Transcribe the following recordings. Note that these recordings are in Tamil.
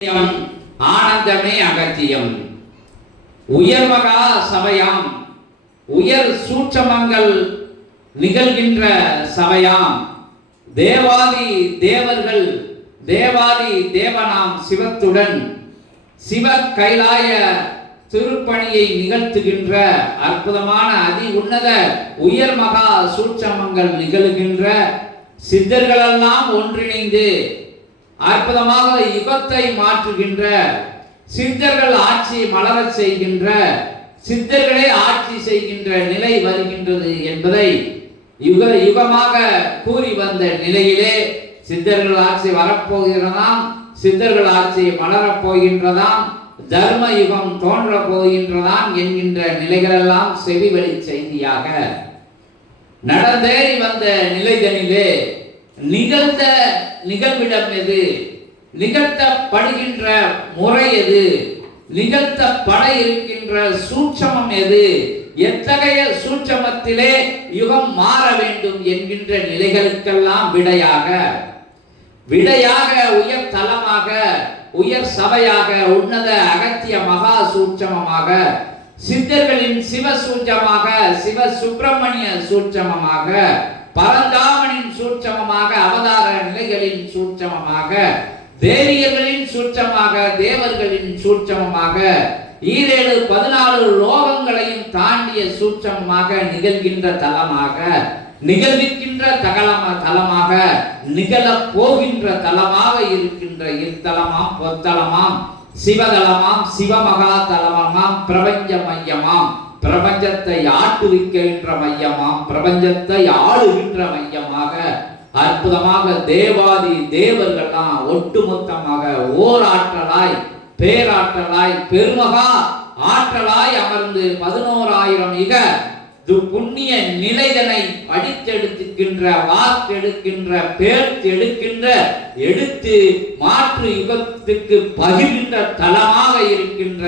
ஆனந்தமே அகத்தியம். உயர்வகா சபையாம், உயர் சூட்சமங்கள் நிகழ்கின்ற சபையாம், தேவாதி தேவர்கள் தேவாதி தேவனாம் சிவத்துடன் சிவ கைலாய திருப்பணியை நிகழ்த்துகின்ற அற்புதமான அதி உன்னத உயர் மகா சூட்சமங்கள் நிகழ்கின்ற சித்தர்களெல்லாம் ஒன்றிணைந்து அற்புதமாக யுகத்தை மாற்றுகின்ற, சித்தர்கள் ஆட்சியை மலரச் செய்கின்ற, சித்தர்களே ஆட்சி செய்கின்ற நிலை வருகின்றது என்பதை யுக யுகமாக கூறி வந்த நிலையிலே சித்தர்கள் ஆட்சி வரப்போகிறதாம், சித்தர்கள் ஆட்சி மலரப் போகின்றதாம், தர்ம யுகம் தோன்ற போகின்றதாம் என்கின்ற நிலைகளெல்லாம் செவிவழி செய்தியாக நடந்தேறி வந்த நிலைதனிலே நிகழ்ந்த நிகழ்விடம் எது, நிகழ்த்தப்படுகின்ற முறை எது, நிகழ்த்தப்பட இருக்கின்ற சூட்சமம் எது, எத்தகைய சூட்சமத்திலே யுகம் மாற வேண்டும் என்கின்ற நிலைகளுக்கெல்லாம் விடையாக உயர் தலமாக, உயர் சபையாக, உன்னத அகத்திய மகா சூட்சமமாக, சித்தர்களின் சிவ சூட்சமாக, சிவ சுப்பிரமணிய சூட்சமமாக, பரந்தாமனின் சூட்சமமாக, அவதார நிலைகளின் சூட்சமமாக, தேவியர்களின் சூட்சமாக, தேவர்களின் சூட்சமமாக, 14 லோகங்களையும் தாண்டிய சூட்சமமாக நிகழ்கின்ற தலமாக, நிகழ்விக்கின்ற தலமாக, நிகழப் போகின்ற தலமாக இருக்கின்ற இத்தலமாம் பொத்தலமாம் சிவதலமாம் சிவமகா தலமாம் பிரபஞ்ச மையமாம், பிரபஞ்சத்தை ஆட்டுவிக்கின்ற மையமாம், பிரபஞ்சத்தை ஆளுகின்ற மையமாக அற்புதமாக தேவாதி தேவர்கள்லாம் ஒட்டுமொத்தமாக ஓர் ஆற்றலாய், பேராற்றலாய், பெருமகா ஆற்றலாய் அமர்ந்து 11,000 யுக புண்ணிய நிலைதனை அடித்தெடுக்கின்ற, வார்த்தெடுக்கின்ற, பேர்த்தெடுக்கின்ற, எடுத்து மாற்று யுகத்துக்கு பகிர்கின்ற தலமாக இருக்கின்ற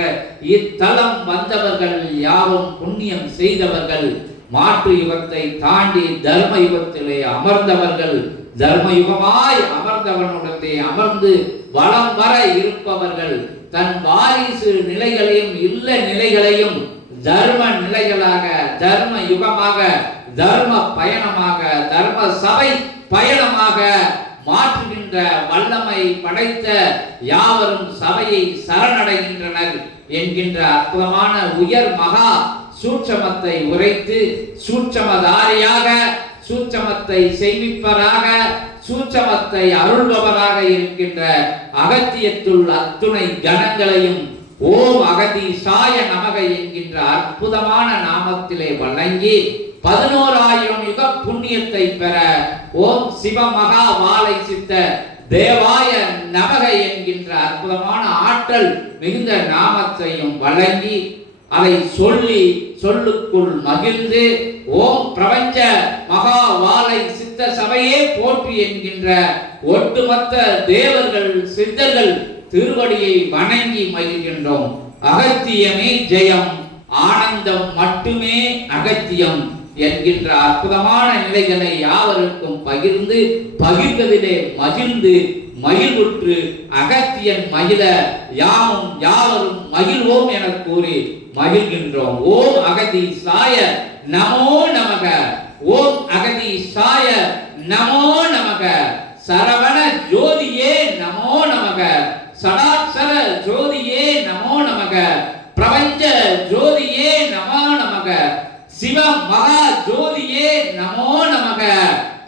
இத்தலம் வந்தவர்கள் யாரும் புண்ணியம் செய்தவர்கள், மாற்று யுகத்தை தாண்டி தர்ம யுகத்திலே அமர்ந்தவர்கள், தர்ம யுகமாய் அமர்ந்தவனுடனே அமர்ந்து வலம் வர இருப்பவர்கள், தன் வாரிசு நிலைகளையும் இல்ல நிலைகளையும் தர்ம நிலைகளாக, தர்ம யுகமாக, தர்ம பயணமாக, தர்ம சபை பயணமாக மாற்றுகின்ற வல்லமை படைத்த யாவரும் சபையை சரணடைகின்றனர் என்கின்ற அற்புதமான உயர் மகா சூட்சமத்தை உரைத்து, சூட்சமதாரியாக, சூட்சமத்தை செய்விப்பவராக, சூட்சமத்தை அருள்பவராக இருக்கின்ற அகத்தியத்துள் அத்துணை கணங்களையும் ஓம் அகதீசாய நமக என்கின்ற அற்புதமான நாமத்திலே வழங்கி 11,000 யுக புண்ணியத்தை பெற ஓம் சிவமகா வாழை சித்த தேவாய நமக என்கின்ற அற்புதமான ஆற்றல் மிகுந்த நாமத்தையும் வழங்கி அதை சொல்லி சொல்லுக்குள் மகிழ்ந்து ஓம் பிரபஞ்ச மகா வாழை சித்த சபையே போற்றி என்கின்ற ஒட்டுமொத்த தேவர்கள் சித்தர்கள் திருவடியை வணங்கி மகிழ்கின்றோம். அகத்தியமே ஜெயம், ஆனந்தம் மட்டுமே அகத்தியம் என்கின்ற அற்புதமான நிலைகளை யாவருக்கும் பகிர்ந்து, பகிர்ந்ததிலே மகிழ்ந்து மகிழ்வுற்று அகத்தியன் மகிழ யாவும் யாவரும் மகிழ்வோம் என கூறி மகிழ்கின்றோம். ஓம் அகதீசாய நமோ நமக, ஓம் அகதீசாய நமோ நமக, சரவண ஜோதியே நமோ நமக, சடாட்சர ஜோதியே நமோ நமக, பிரபஞ்ச ஜோதியே நமோ நமக, சிவ மகா ஜோதியே நமோ நமக,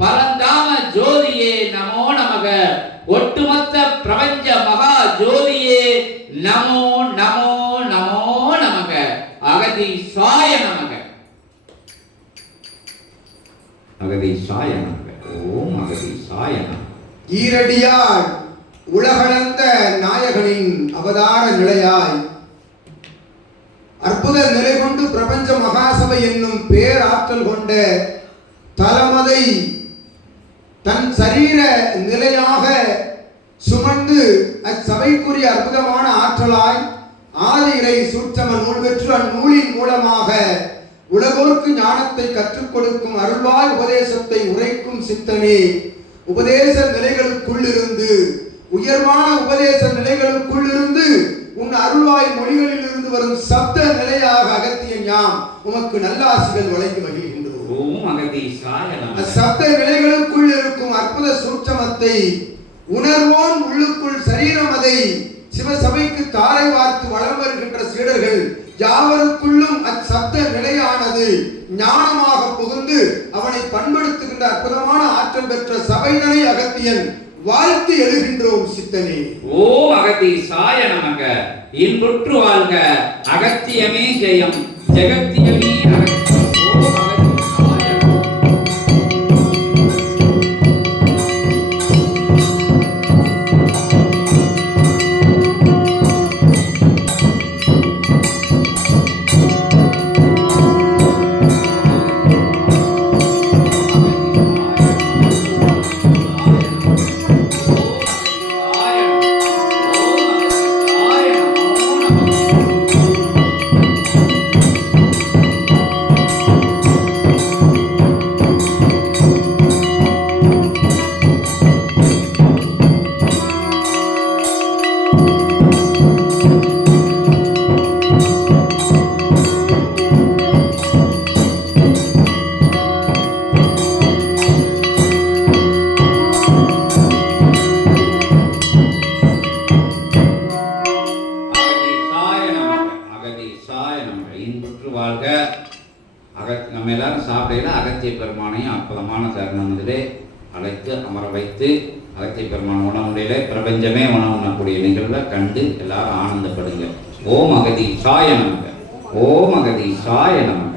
பரந்தாம ஜோதியே நமோ நமக, ஒட்டுமொத்த பிரபஞ்ச மகா ஜோதியே நமோ நமோ நமோ நமக. அகதீசாய நமக, அகதீசாய நமக, ஓம் அகதீசாய நமக. ஈரடியார் உலகளந்த நாயகனின் அவதார நிலையாய் அற்புத நிலை கொண்டு பிரபஞ்ச மகாசபை என்னும் பேராற்றல் கொண்ட தலமதை தன் சரீர நிலையாக சுமந்து அச்சபைக்குரிய அற்புதமான ஆற்றலாய் ஆதி இறை சூட்சம நூல் பெற்று அந்நூலின் மூலமாக உலகோர்க்கு ஞானத்தை கற்றுக் கொடுக்கும் அருள்வாய் உபதேசத்தை உரைக்கும் சித்தனே, உபதேச நிலைகளுக்குள்ளிருந்து உயர்வான உபதேச நிலைகளுக்குள் இருந்து உன் அருள்வாய் மொழிகளில் இருந்து வரும் சப்த நிலையாக அகத்தியன் யாம் உமக்கு நல்லாசிகள் வழங்கி மகிழ்கின்றோம். ஓம் அகதீசாய நமக. சப்த நிலைகளுக்குள் இருக்கும் அற்புத சூட்சமத்தை உணர்வோன் உள்ளுக்குள் சரீரம் அதை சிவசபைக்கு தாரை வார்த்து வளம் வருகின்ற சீடர்கள் யாவருக்குள்ளும் அச்சப்த நிலையானது ஞானமாக புகுந்து அவனை பண்படுத்துகின்ற அற்புதமான ஆற்றல் பெற்ற சபைதனை அகத்தியன் வாழ்த்து எழுகின்றோம் சித்தனே. ஓம் அகதீசாய நமக. இன்புற்று வாழ்க அகத்தியமே ஜெயம் ஜெகத்தியமே அகத்தியம். ஓம் அகதீசாய நமக. நம்ம எல்லாரும் சாப்பிடையில அகத்திய பெருமானையும் அற்புதமான தருணத்திலே அழைத்து அமர வைத்து அகத்திய பெருமான உணவுடையில பிரபஞ்சமே உணவு உண்ணக்கூடிய நிகழ்வை கண்டு எல்லாரும் ஆனந்தப்படுங்க. ஓம் அகதீசாய நமக. ஓம் அகதீசாய நமக.